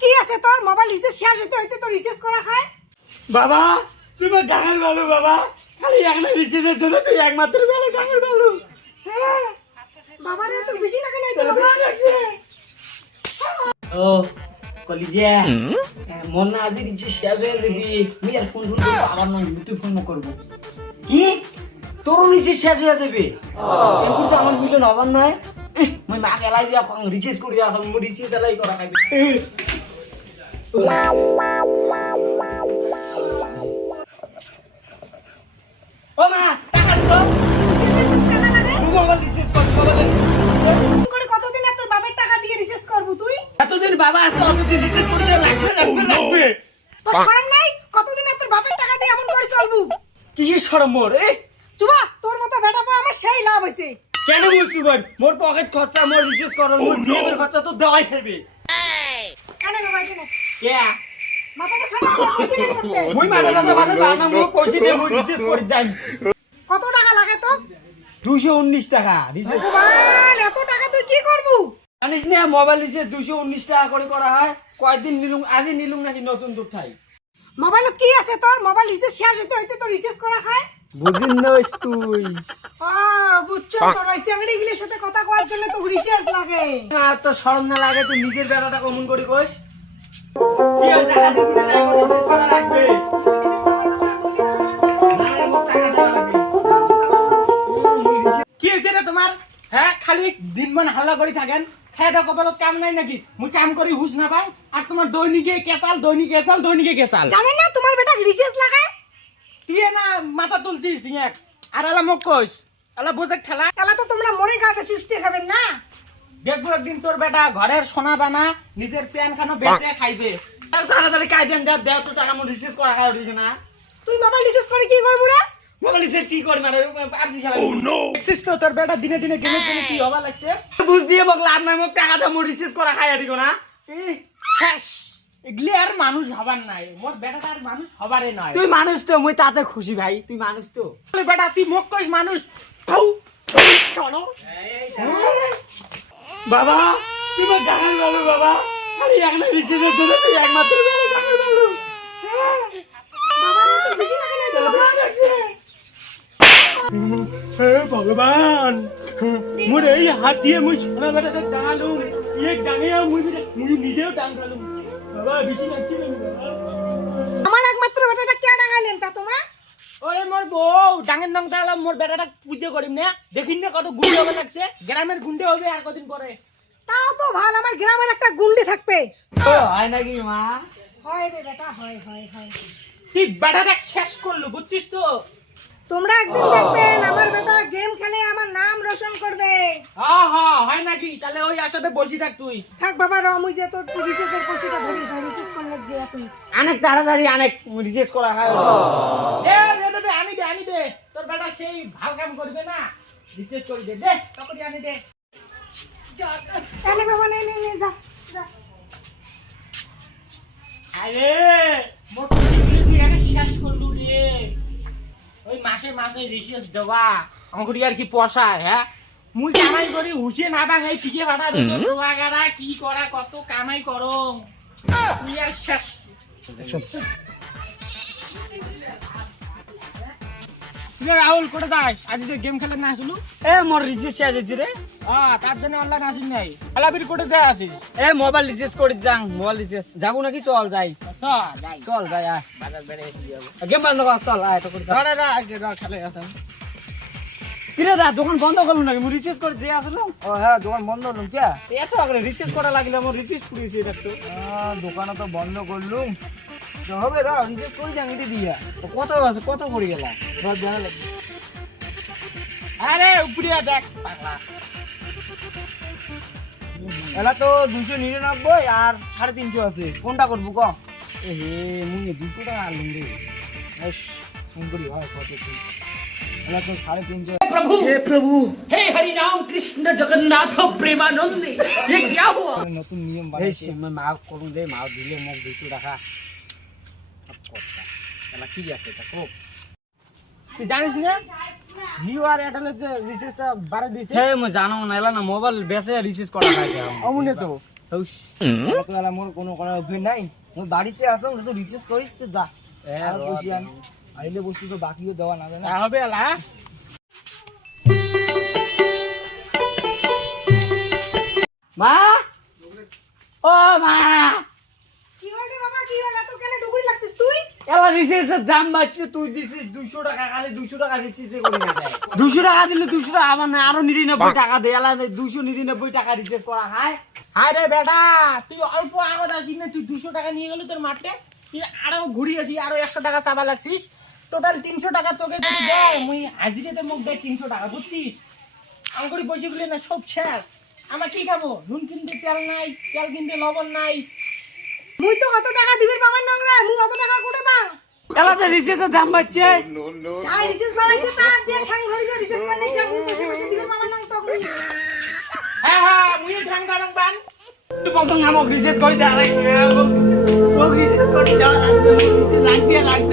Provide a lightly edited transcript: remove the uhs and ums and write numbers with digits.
কি আছে তোর মোবাইল রিচার্জ শেষ হইতে হইতে তো রিচার্জ করা খায় বাবা তুমি ডাঙর ভালো বাবা খালি একটা রিচার্জের জন্য তুই একমাত্র ভালো ডাঙর ভালো হ্যাঁ বাবারে তো বেশি টাকা নাই তো বাবা ও কলিজা মন না আজি রিচার্জ শেষ হয়ে যাবি তুই আর ফোন করবি আবার না তুই ফোন করবো কি তোর রিচার্জ শেষ হয়ে যাবে এরপর তো আমার মিলন হবার নয় মই মা গেলাই দিয়া রিচার্জ করে দিয়া এখন রিচার্জ এলাই করা খাইবে ও মা টাকা দিও টাকা লাগে মোবাইল রিচার্জ কর মোবাইল করে কতদিন আর তোর বাবার টাকা দিয়ে রিচার্জ করবো তুই এতদিন বাবা আছে অতদিন রিচার্জ করে দেওয়া লাগবে তোর শরম নাই কতদিন আর তোর বাবার টাকা দিয়ে এমন করে চলবো কিসের শরম মোর চুবা তোর মতো বেটা পা আমার সেই লাভ হইছে কেন বলছি ভাই মোর পকেট খরচা মোর রিচার্জ করার মোর জিএমের খরচা তো দেওয়াই হবে কেন গো ভাই কেন কে মাথাটা ঠান্ডা করে বসে নেই করতে মই মাথাটা ভালো না মোর পয়সা দিয়ে মোর রিচার্জ করে যাই কত টাকা লাগে তো 219 টাকা রিচার্জ ভগবান এত টাকা তুই কি করবু জানিস না মোবাইল রিচার্জ 219 টাকা করে করা হয় কয়দিন নিলুম আজই নিলুম নাকি নতুন দুধ খাই মোবাইলে কি আছে তোর মোবাইল রিচার্জ শেষ হইতে হইতে তো রিচার্জ করা খায় বুঝিন নইস তুই বুঝছো তোর ওই চ্যাংড়িগুলির সাথে কথা কওয়ার জন্য তো রিচার্জ লাগে আর তো শরম না লাগে তুই নিজের বেটাটা কমন করি কইস কি আর টাকা দিবি না রিচার্জ করা লাগবে কি হয়েছে রে তোমার হ্যাঁ খালি দিনমান হাল্লা করে থাকেন খেয়ে কপালত কাম নাই নাকি মুই কাম করি হুশ না পাই আর তোমার দৈনিকে কেসাল জানেন না তোমার বেটা রিচার্জ লাগায় তুই না মাথা তুলছিস এক আর এলা মোক কইস এলা বোঝে ঠেলা তাহলে তো তোমরা মরে গাতে সৃষ্টি খাবেন না দেখবো একদিন তোর বেটা ঘরের সোনা বানা নিজের প্যান খানো বেচে খাইবে তাড়াতাড়ি কাইদেন যা দেও তো টাকা মোর রিচার্জ করা খাই ওদিকে না তুই মোবাইল রিচার্জ করে কি করবো রে মোবাইল রিচার্জ কি করি মানে পাবজি খেলাই দেখছিস তো তোর বেটা দিনে দিনে গেমের জন্য কি হবা লাগছে বুঝ দিয়ে বক লাভ নাই মোক টাকা দাও মোর রিচার্জ করা খাই ওদিকে না শেষ এগুলি আর মানুষ হবার নাই মোর বেটা আর মানুষ হবারে নয় তুই মানুষ তো মই তাতে খুশি ভাই তুই মানুষ তো বেটা তুই মোক কইস মানুষ থাউ চলো বাবা তুমি গান বলো বাবা আরে একটা রিচার্জের জন্য তুই একমাত্র ভালো গান বলো বাবা তো বেশি টাকা নাই তো বাবা হে ভগবান মোর এই হাত দিয়ে মুই সোনা বেটাতে টাঙালুম এক টাঙে মুই নিজেও টাঙালুম বাবা বেশি লাগছে না আমার একমাত্র বেটাটা কে ডাঙাইলেন তা তোমার ওরে মোর বউ ডাঙের নং টাঙালাম মোর বেটাটা পুজো করিম না দেখিন না কত গুন্ডে হবে লাগছে গ্রামের গুন্ডে হবে আর কদিন পরে তাও তো ভালো আমার গ্রামের একটা গুন্ডি থাকবে ও হয় নাকি মা হয় রে বেটা হয় হয় হয় তুই বেটাটা শেষ করলু বুঝছিস তো তোমরা একদিন দেখবেন আমার বেটা গেম খেলে আমার নাম রোশন করবে হ্যাঁ হ্যাঁ হয় নাকি তাহলে ওই আসাতে বসি থাক তুই থাক বাবা রমুই যে তোর রিচার্জের পয়সাটা ধরিস রিচার্জ করলে যে তুই অনেক তাড়াতাড়ি অনেক রিচার্জ করা খাই আনি দে তোর বেটা সেই ভাল কাম করবে না রিচার্জ করে দে দে তখনই আনি দে এনে বাবা নে নে নে যা যা আরে মোর তুই আগে শেষ করলু রে ওই মাসে মাসে রিচার্জ দেওয়া আমাকে আর কি পোষায় হ্যাঁ মুই কামাই করি হুসে না ভাঙাই ঠিকই ভাড়া রোয়াগারা কি করা কত কামাই করো তুই আর শেষ রাহুল করে দেয় আজ যে গেম খেলে না আসলু এ মোর রিচার্জ শেষ হয়েছে রে তার জন্য অনলাইন আসিস নাই খেলাপির করে যায় আসিস এ মোবাইল রিচার্জ করে যাং মোবাইল রিচার্জ যাবো নাকি চল যাই যাই চল যাই আয় বাজার বেড়ে এসে যাবো গেম বন্ধ কর চল আয় তো করে খেলে আসেন কিরে দা দোকান বন্ধ করলু নাকি মুই রিচার্জ করে দিয়ে আসলাম ও হ্যাঁ দোকান বন্ধ করলুম কে এত আগে রিচার্জ করা লাগলে আমার রিচার্জ পুরিয়েছে এটা তো দোকানে তো বন্ধ করলুম তো হবে রা রিচার্জ করে যাং এটা দিয়া তো কত আছে কত পড়ে গেল ধর জানা লাগবে আরে উপরিয়া দেখ পাগলা এলা তো 299 আর 350 আছে কোনটা করবো ক এ হে মুই 200 টাকা আনলাম রে এস ফোন করি হয় কত তুই এলা তো 350 हे हरि राम कृष्ण जगन्नाथ प्रेमानंद ये क्या हुआ নতুন নিয়ম এই বানাইছে সময় মাও করুন দে মাও দিলে মোক 200 টাকা সব কথা এলা কি আছে তা কো তুই জানিস না জিও আর এয়ারটেল যে রিচার্জটা বাড়া দিয়েছে হে মই জানো না এলা না মোবাইল বেসে রিচার্জ করা খাইতে অমনে তো হুস এলা তো এলা মোর কোনো করার অভ্যাস নাই মোর বাড়িতে আসং তো রিচার্জ করিস তো যা আর বসি আন আইলে বসি তো বাকিও দেওয়া না জানা হবে এলা মা ও মা কি হলো বাবা কি হলো তো কেন ডুগুরি লাগছিস তুই এলা রিচার্জের দাম বাড়ছে তুই দিছিস 200 টাকা খালি 200 টাকা রিচার্জ করি না দেয় 200 টাকা দিলে 200 টাকা আমার না আরো 99 টাকা দে এলা 299 টাকা রিচার্জ করা হয় হায় রে বেটা তুই অল্প আগত আসিস না তুই 200 টাকা নিয়ে গেলি তোর মাঠে তুই আরো ঘুরিয়েছি আরো 100 টাকা চাবা লাগছিস টোটাল 300 টাকা তোকে যদি দে মুই হাজিরাতে মুখ দে 300 টাকা বুঝছিস আঙ্গুরি বসে বলে না সব শেষ আমার কি খাবো নুন কিনতে তেল নাই তেল কিনতে লবণ নাই মুই তো কত টাকা দিবির বাবার নংরা মুই কত টাকা কোটে পাং এলা যে রিচার্জের দাম বাড়ছে চাই রিসেস বানাইছে তার যে ঠ্যাং ধরি যে রিসেস করে নাই যাবো বসে বসে দিবির বাবার নং তো হ্যাঁ মুই ঢাং বারং বান তুই বলতো আমাকে রিচার্জ করে দে আরে রিচার্জ করে দে লাগবে